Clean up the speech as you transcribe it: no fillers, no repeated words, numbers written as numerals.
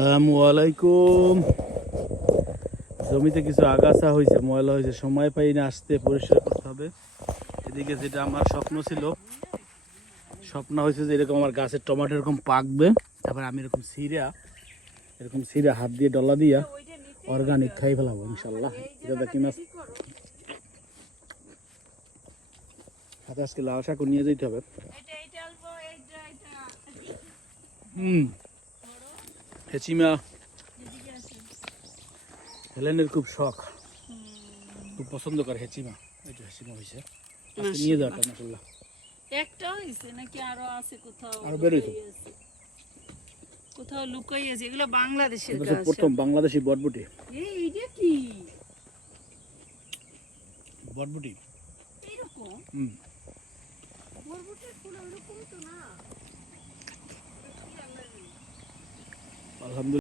আসসালামু আলাইকুম। জমিতে কিছু আগাছা হয়েছে, ময়লা হয়েছে, সময় পাই না আসতে, পরিষ্কার করতে হবে। এদিকে যেটা আমার স্বপ্ন হয়েছে যে এরকম আমার গাছের টমেটো এরকম পাকবে, তারপর আমি এরকম সিরা হাত দিয়ে ডলা দিয়া অর্গানিক খাই ফেলাবো ইনশাল্লাহ। এটা দেখি মাছ হাতে আজকে লাল শাক নিয়ে যেতে হবে। হেচিমা হেলেনের খুব শখ, খুব পছন্দ করে হেচিমা। এই যে হেচিমা হয়েছে, আজকে নিয়ে যাওয়া মাসাল্লাহ। একটা হইছে নাকি আরো আছে? কোথাও আরো বেরোইছে, কোথাও লুকাই আছে। এগুলো বাংলাদেশের এটা গাছ। প্রথম বাংলাদেশি বটবুটি। এইটা কি বটবুটি এরকম? বরবটির ফুল ওরকম তো না। আলহামদুলিল্লাহ।